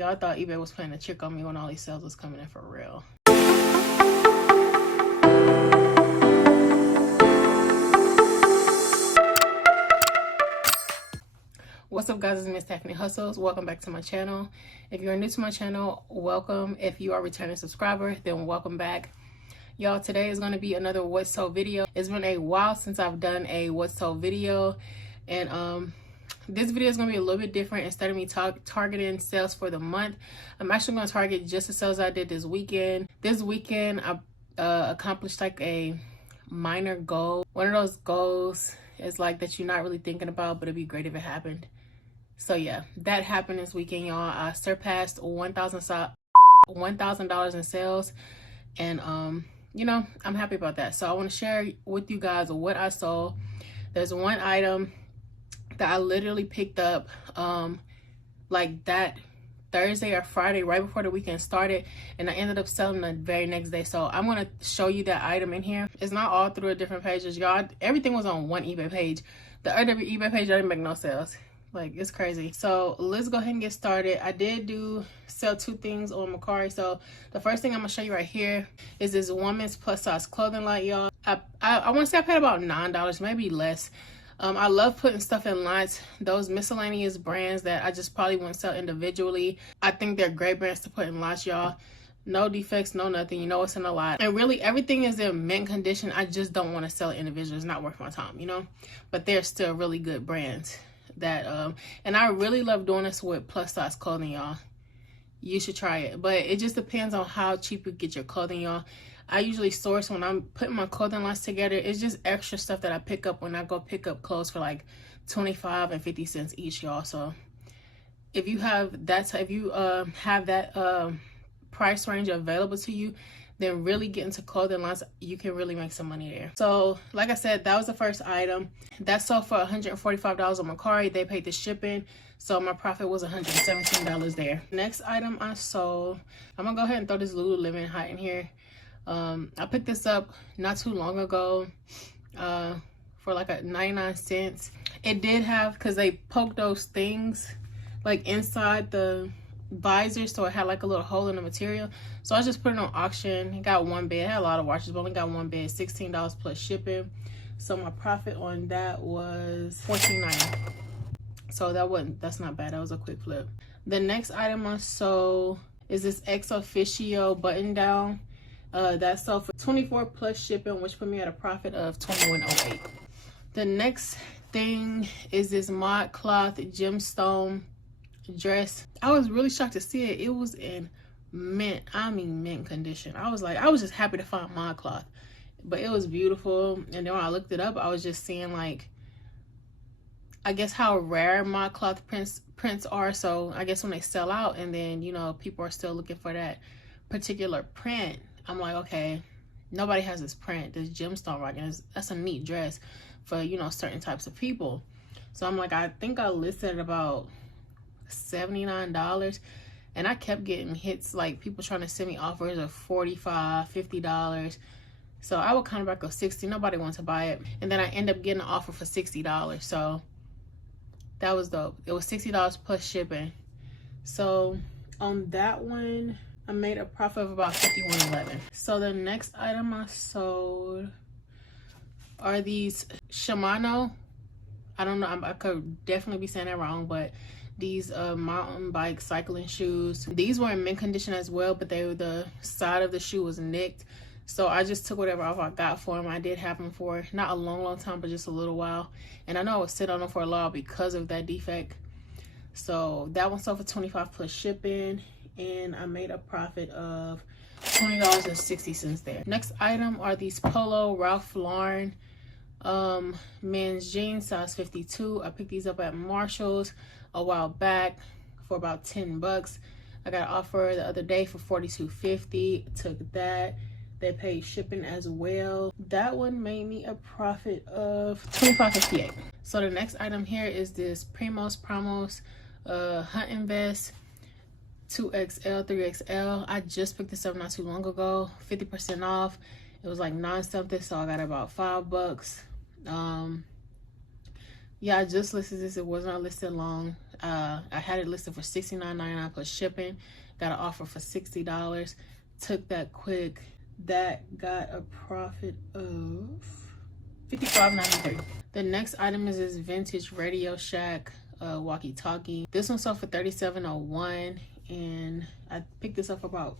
Y'all thought eBay was playing a trick on me when all these sales was coming in for real. What's up, guys? It's MissDaphneHustles. Welcome back to my channel. If you're new to my channel, welcome. If you are a returning subscriber, then welcome back. Y'all, today is going to be another What's Sold video. It's been a while since I've done a What's Sold video, and this video is going to be a little bit different. Instead of me targeting sales for the month, I'm actually going to target just the sales I did this weekend. This weekend, I accomplished like a minor goal. One of those goals is like that you're not really thinking about, but it'd be great if it happened. So yeah, that happened this weekend, y'all. I surpassed $1,000 in sales, and you know, I'm happy about that. So I want to share with you guys what I sold. There's one item that I literally picked up like that Thursday or Friday, right before the weekend started, and I ended up selling the very next day. So I'm gonna show you that item in here. It's not all through the different pages, y'all. Everything was on one eBay page. The other eBay page, I didn't make no sales. Like, it's crazy. So let's go ahead and get started. I did sell two things on Mercari. So the first thing I'm gonna show you right here is this woman's plus size clothing line, y'all. I want to say I paid about $9, maybe less. I love putting stuff in lines. Those miscellaneous brands that I just probably wouldn't sell individually, I think they're great brands to put in lots, y'all. No defects, no nothing. You know what's in a lot. And really, everything is in mint condition. I just don't want to sell it individually. It's not worth my time, you know? But they're still really good brands that and I really love doing this with plus size clothing, y'all. You should try it, but it just depends on how cheap you get your clothing, y'all. I usually source when I'm putting my clothing lines together. It's just extra stuff that I pick up when I go pick up clothes for like 25 and 50 cents each, y'all. So if you have that, price range available to you, then really get into clothing lines. You can really make some money there. So like I said, that was the first item. That sold for $145 on Mercari. They paid the shipping, so my profit was $117 there. Next item I sold, I'm gonna go ahead and throw this Lululemon hat in here. I picked this up not too long ago for like 99 cents. It did have, because they poked those things like inside the visor, so it had like a little hole in the material. So I just put it on auction. It got one bed. It had a lot of washes, but only got one bed. $16 plus shipping. So my profit on that was $14.90. So that's not bad. That was a quick flip. The next item I sold is this ex officio button down. That sold for $24 plus shipping, which put me at a profit of $21.08. The next thing is this mod cloth gemstone dress. I was really shocked to see it. It was in mint, I mean mint condition. I was just happy to find mod cloth, but it was beautiful. And then when I looked it up, I was just seeing like, I guess how rare mod cloth prints are. So I guess when they sell out and then, you know, people are still looking for that particular print, I'm like, okay, nobody has this print, this gemstone, right? And that's a neat dress for, you know, certain types of people. So I'm like, I think I listed about $79, and I kept getting hits, like people trying to send me offers of $45, $50. So I would kind of back up $60. Nobody wanted to buy it, and then I end up getting an offer for $60. So that was dope. It was $60 plus shipping. So on that one, I made a profit of about $51.11. So the next item I sold are these Shimano. I don't know, I could definitely be saying that wrong, but these mountain bike cycling shoes. These were in mint condition as well, but the side of the shoe was nicked. So I just took whatever off I got for them. I did have them for not a long time, but just a little while. And I know I would sit on them for a while because of that defect. So that one sold for $25 plus shipping, and I made a profit of $20.60 there. Next item are these Polo Ralph Lauren men's jeans, size 52. I picked these up at Marshall's a while back for about $10. I got an offer the other day for $42.50. Took that. They paid shipping as well. That one made me a profit of $25.58. So the next item here is this Primos Promos hunting vest, 2XL, 3XL. I just picked this up not too long ago, 50% off. It was like 9 something, so I got about $5. Yeah, I just listed this. It was not listed long. I had it listed for $69.99 plus shipping. Got an offer for $60. Took that quick. That got a profit of $55.93. The next item is this vintage Radio Shack walkie-talkie. This one sold for $37.01, and I picked this up for about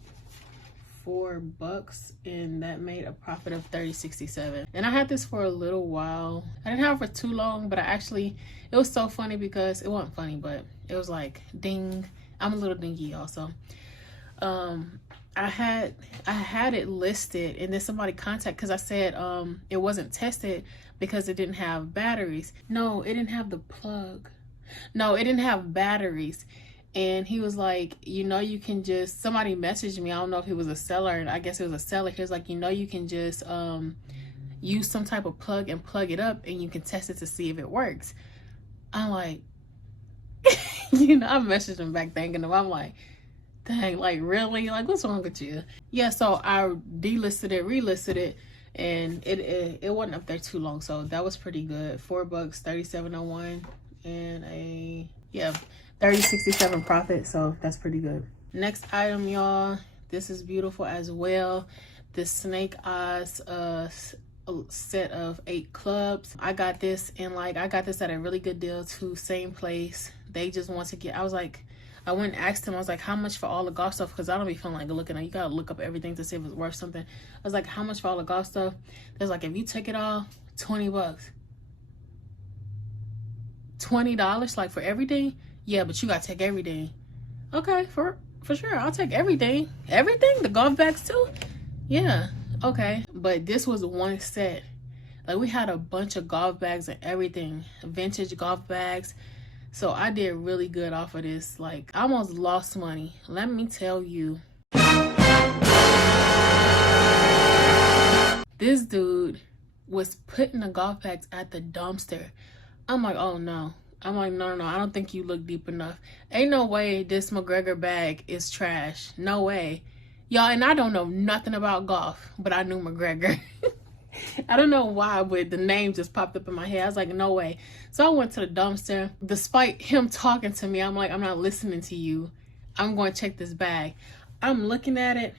$4, and that made a profit of $30.67. And I had this for a little while. I didn't have it for too long, but it was so funny because it wasn't funny, but it was like ding. I'm a little dingy also. I had it listed, and then somebody contacted because I said it wasn't tested because it didn't have batteries. No, it didn't have the plug. No, it didn't have batteries. And he was like, you know, you can just, somebody messaged me, I don't know if he was a seller, and I guess it was a seller. He was like, you know, you can just use some type of plug and plug it up, and you can test it to see if it works. I'm like, you know, I messaged him back thanking him. I'm like, dang, like, really? Like, what's wrong with you? Yeah, so I delisted it, relisted it, and it wasn't up there too long, so that was pretty good. $4, $37.01, and a, yeah, $30.67 profit, so that's pretty good. Next item, y'all, this is beautiful as well. This Snake Eyes set of 8 clubs. I got this, and like, I got this at a really good deal too. Same place. They just want to get, I went and asked him, I was like, how much for all the golf stuff? Because I don't be feeling like looking at, you gotta look up everything to see if it's worth something. I was like, how much for all the golf stuff? There's like, if you take it all, $20. $20 like for everything? Yeah, but you gotta take everything. Okay, for sure, I'll take everything. Everything? The golf bags too? Yeah, okay. But this was one set. Like, we had a bunch of golf bags and everything. Vintage golf bags. So I did really good off of this. Like, I almost lost money. Let me tell you. This dude was putting the golf bags at the dumpster. I'm like, oh no. I'm like, no, I don't think you look deep enough. Ain't no way this McGregor bag is trash. No way. Y'all, and I don't know nothing about golf, but I knew McGregor. I don't know why, but the name just popped up in my head. I was like, no way. So I went to the dumpster. Despite him talking to me, I'm like, I'm not listening to you. I'm going to check this bag. I'm looking at it.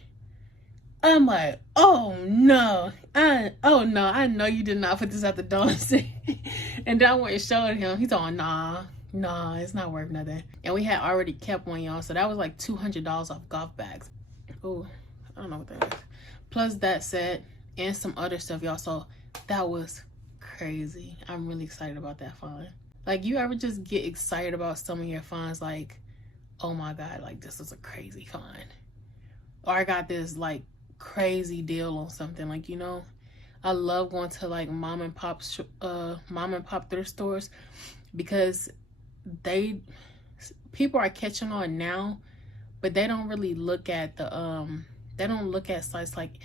I'm like, oh no. I know you did not put this at the dumpster. And then I went and showed him. He's on, nah, it's not worth nothing. And we had already kept one, y'all. So that was like $200 off golf bags. Oh, I don't know what that is. Plus that set and some other stuff, y'all. So that was crazy. I'm really excited about that find. Like, you ever just get excited about some of your finds, like, oh my god, like, this is a crazy find, or I got this like crazy deal on something. Like, you know, I love going to like mom and pop thrift stores, because people are catching on now, but they don't really look at the they don't look at sites like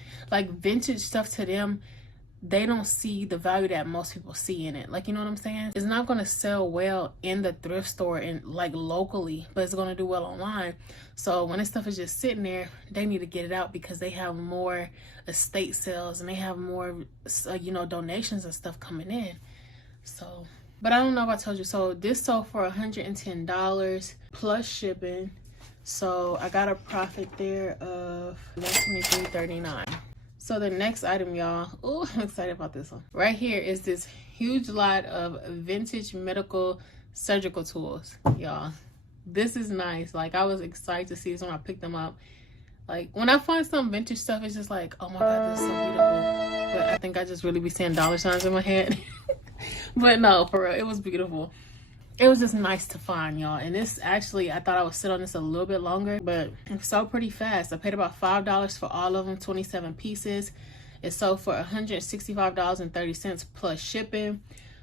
vintage stuff. To them, they don't see the value that most people see in it. Like, you know what I'm saying? It's not going to sell well in the thrift store and like locally, but it's going to do well online. So when this stuff is just sitting there, they need to get it out, because they have more estate sales and they have more you know, donations and stuff coming in. So, but I don't know if I told you. So this sold for $110 plus shipping. So I got a profit there of $123.39. So the next item, y'all, oh, I'm excited about this one. Right here is this huge lot of vintage medical surgical tools, y'all. This is nice. Like, I was excited to see this when I picked them up. Like, when I find some vintage stuff, it's just like, oh my god, this is so beautiful. But I think I just really be saying dollar signs in my head. But no, for real, it was beautiful. It was just nice to find, y'all. And this actually, I thought I would sit on this a little bit longer, but it sold pretty fast. I paid about $5 for all of them, 27 pieces. It sold for $165.30 plus shipping,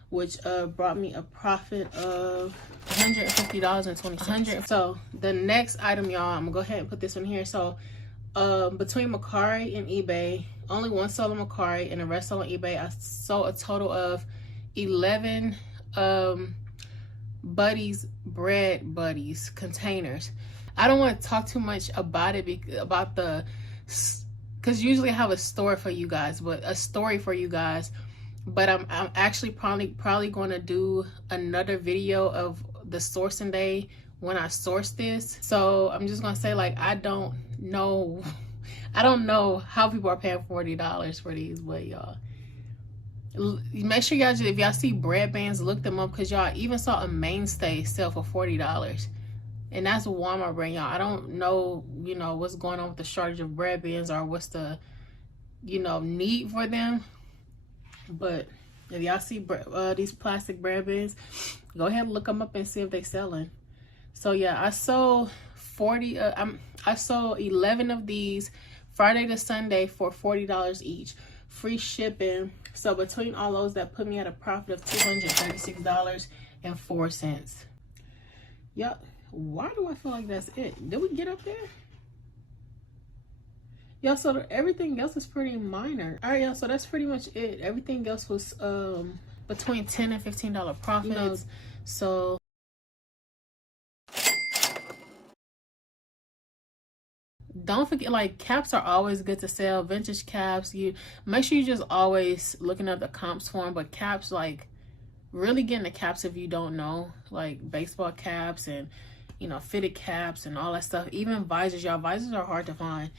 which brought me a profit of $150.20. So the next item, y'all, I'm gonna go ahead and put this one here. So between Mercari and eBay, only one sold on Mercari and the rest sold on eBay. I sold a total of 11 bread buddies containers. I don't want to talk too much about it, because usually I have a story for you guys, But I'm actually probably going to do another video of the sourcing day when I source this. So I'm just gonna say, like, I don't know how people are paying $40 for these, but y'all, make sure y'all, if y'all see bread bands, look them up, because y'all even saw a mainstay sell for $40, and that's a Walmart brand, y'all. I don't know, you know, what's going on with the shortage of bread bands, or what's the, you know, need for them. But if y'all see these plastic bread bands, go ahead and look them up and see if they selling. So yeah, I sold 11 of these Friday to Sunday for $40 each, free shipping. So between all those, that put me at a profit of $236.04. Yup. Why do I feel like that's it? Did we get up there? Y'all, so everything else is pretty minor. All right, y'all, so that's pretty much it. Everything else was between $10 and $15 profits. You know, so don't forget, like, caps are always good to sell. Vintage caps, you make sure you just always looking at the comps for them. But caps, like, really getting the caps if you don't know, like baseball caps and, you know, fitted caps and all that stuff. Even visors, y'all, visors are hard to find.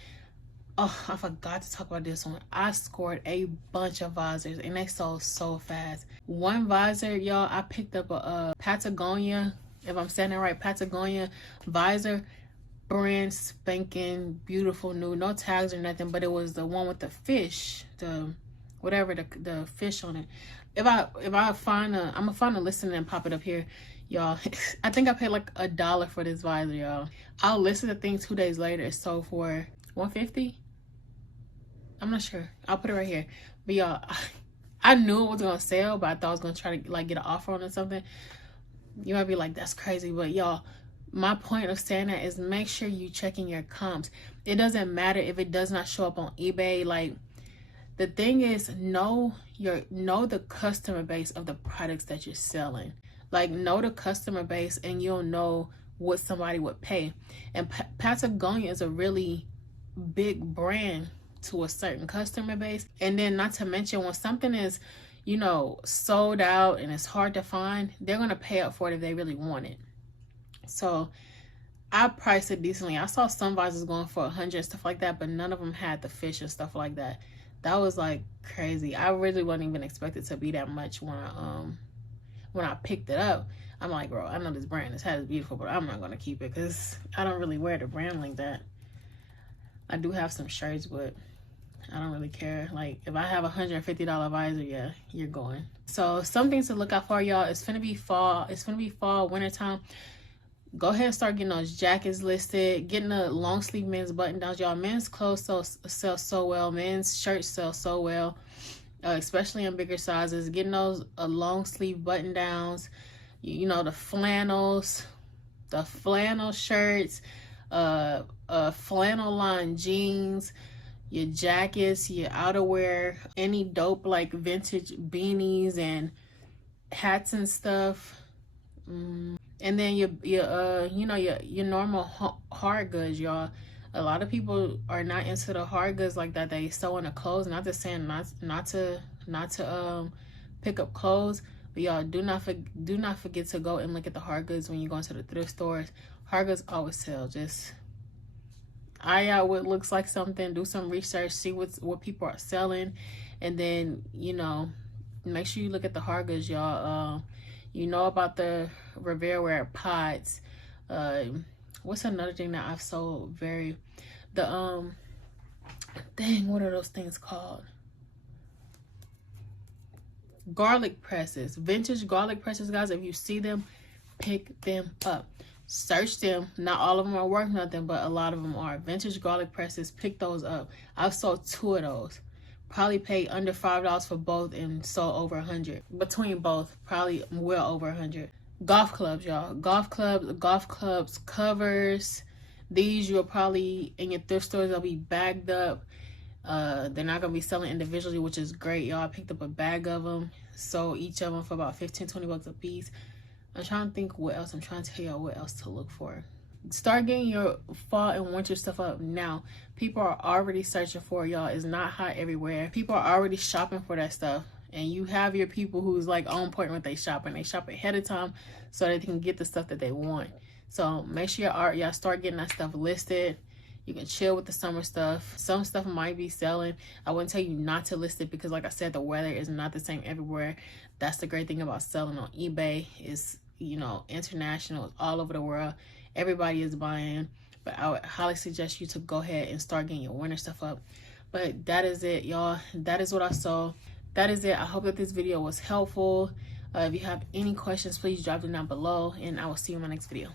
Oh, I forgot to talk about this one. I scored a bunch of visors and they sold so fast. One visor, y'all, I picked up a Patagonia, if I'm saying it right, Patagonia visor, brand spanking beautiful new, no tags or nothing, but it was the one with the fish, the whatever, the fish on it. If I find I'm gonna find a listing and pop it up here, y'all. I think I paid like $1 for this visor, y'all. I'll listen to things 2 days later. It sold for $150. I'm not sure. I'll put it right here. But y'all, I knew it was gonna sell, but I thought I was gonna try to like get an offer on it or something. You might be like, that's crazy, but y'all, my point of saying that is make sure you checking your comps. It doesn't matter if it does not show up on eBay. Like, the thing is, know the customer base of the products that you're selling. Like, know the customer base and you'll know what somebody would pay. And Patagonia is a really big brand to a certain customer base. And then, not to mention, when something is, you know, sold out and it's hard to find, they're gonna pay up for it if they really want it. So I priced it decently. I saw some visors going for $100 and stuff like that, but none of them had the fish and stuff like that. That was like crazy. I really wasn't even expected to be that much when I picked it up. I'm like, bro, I know this brand, this hat is beautiful, but I'm not gonna keep it because I don't really wear the brand like that. I do have some shirts, but I don't really care. Like, if I have a $150 visor, yeah, you're going. So some things to look out for, y'all. It's gonna be fall. It's gonna be fall, wintertime. Go ahead and start getting those jackets listed, getting the long sleeve men's button downs, y'all. Men's clothes sell so well. Men's shirts sell so well, especially in bigger sizes. Getting those long sleeve button downs, you know, the flannel shirts, flannel line jeans, your jackets, your outerwear, any dope like vintage beanies and hats and stuff. And then your normal hard goods, y'all. A lot of people are not into the hard goods like that. They sew in the clothes. Not to saying not to pick up clothes, but y'all, do not forget to go and look at the hard goods when you go into the thrift stores. Hard goods always sell. Just eye out what looks like something. Do some research. See what people are selling, and then, you know, make sure you look at the hard goods, y'all. You know about the Riverware pots. What's another thing that I've sold what are those things called? Garlic presses. Vintage garlic presses, guys. If you see them, pick them up. Search them. Not all of them are worth nothing, but a lot of them are. Vintage garlic presses, pick those up. I've sold 2 of those. Probably paid under $5 for both and sold over $100 between both. Probably well over $100. Golf clubs, y'all. Golf clubs covers. These you'll probably in your thrift stores, they'll be bagged up. They're not gonna be selling individually, which is great, y'all. I picked up a bag of them, sold each of them for about $15-20 a piece. I'm trying to think what else. I'm trying to tell y'all what else to look for. Start getting your fall and winter stuff up now. People are already searching for it, y'all. It's not hot everywhere. People are already shopping for that stuff. and you have your people who's like on point with they shop, and they shop ahead of time so they can get the stuff that they want. So make sure y'all start getting that stuff listed. You can chill with the summer stuff. Some stuff might be selling. I wouldn't tell you not to list it, because like I said, the weather is not the same everywhere. That's the great thing about selling on eBay, is, you know, international, all over the world. Everybody is buying. But I would highly suggest you to go ahead and start getting your winter stuff up. But that is it, y'all. That is what I sold. That is it. I hope that this video was helpful. If you have any questions, please drop them down below, and I will see you in my next video.